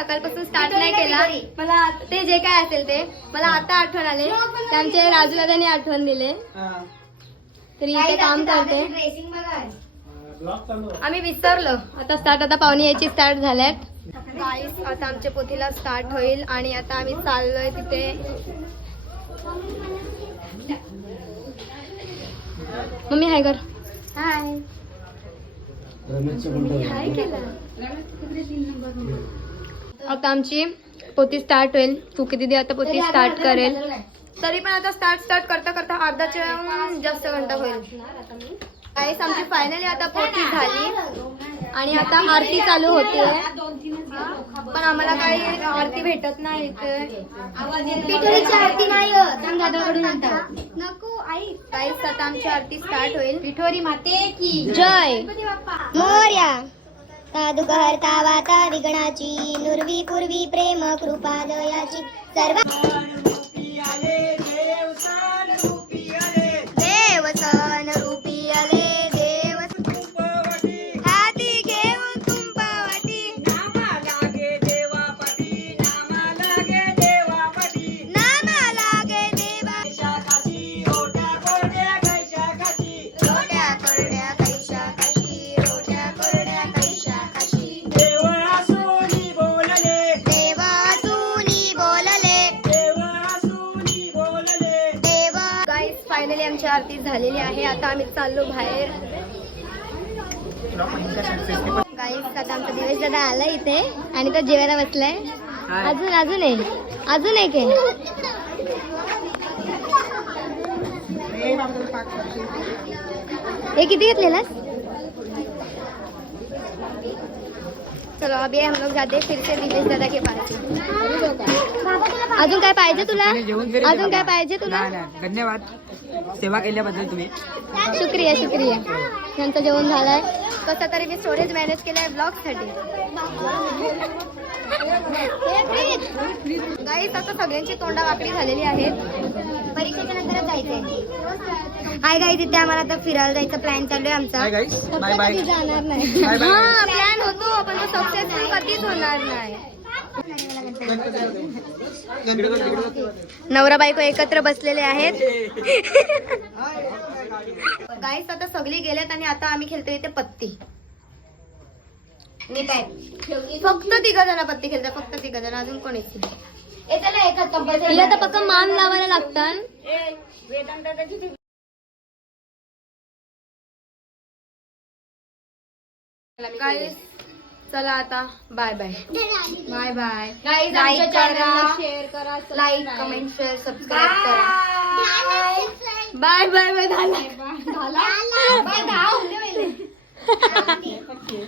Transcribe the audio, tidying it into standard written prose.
सकाळपासून स्टार्ट नाही केला. मला ते जे काय असेल ते मला आता आठवण आले. त्यांचे राजूला त्यांनी आठवण दिले. तरी इथे काम करते. आम्ही विसरलो. आता स्टार्ट, आता पाहुणे यायची स्टार्ट झाल्यात. गाईस आता आमच्या पोथीला स्टार्ट होईल आणि आता आम्ही चाललोय तिथे. मम्मी हाय कर. हाय हाय केलं. आता आमची पोथी स्टार्ट होईल. तू किती आता पोथी स्टार्ट करेल. तरी पण आता स्टार्ट करता करता अर्धाच्या जास्त घंटा होईल. गाईस आमची फायनली आता पोथी झाली आणि आता आरती चालू होते. पण आम्हाला काही आरती भेटत नाही. पिठोरीची आरती नाही नको आई. गाईस आता आमची आरती स्टार्ट होईल. पिठोरी माते की जय. मोर्या साधुक हरता वाता विघ्नाची नुर्वी पूर्वी प्रेम कृपा दयाची सर्व देव सन रूपी आले. देव हाती घेऊन तुंबावटी. नामा लागे देवापती. नामा लागे देवापती. नामा लागे देवा. रोट्या कोरड्या कैशा काशी. रोट्या कोरड्या कैशा काशी. रोट्या कोरड्या कैशा काशी. देव असुनी बोलले. देव असुनी बोलले. देव असुनी बोलले. देव. गाईस फायनली आमची आरती झालेली आहे. आता आम्ही चाललो बाहेर. गाईस आता आमचा दिवस दादा आला इथे आणि तो जेवायला बसलाय. अजून एक आहे. हे किती घेतलेलास. चलो अभी हम लोग जाते फिर से दिवेश दादा के पास. अजून काय पाहिजे तुला. अजून काय पाहिजे तुला. धन्यवाद सेवा केल्याबद्दल तुम्ही. शुक्रिया. त्यांचं जेवण झालंय. कसं तरी मी स्टोरेज मॅनेज केलंय ब्लॉग साठी. गाईस आता सगळ्यांची तोंडा वाकडी झालेली आहेत. परीक्षेच्या नंतरच जायचंय. हाय गाईस इथे आम्हाला आता फिरायला जायचं प्लॅन चालू आहे आमचा. Bye guys. Bye bye. जाणार नाही. Bye bye. हा प्लॅन होतो पण तो सक्सेसफुल कधीच होणार नाही. नवरा बायको एकत्र बसलेले आहेत. गाईस आता सगळी गेलेत आणि आता आम्ही खेळतोय इथे पत्ती. मी काय फक्त 3 जण पत्ती खेळतात. फक्त 3 जण. अजून कोणीच नाही. येताना एका कंपल्सरी. तिला तर फक्त मान लावायला लागतात. गाईस चला आता bye bye. Bye bye. Guys like आमच्या करा, चॅनलला शेअर करा, लाईक कमेंट शेअर सबस्क्राईब करा. Bye bye. झाला. बाय.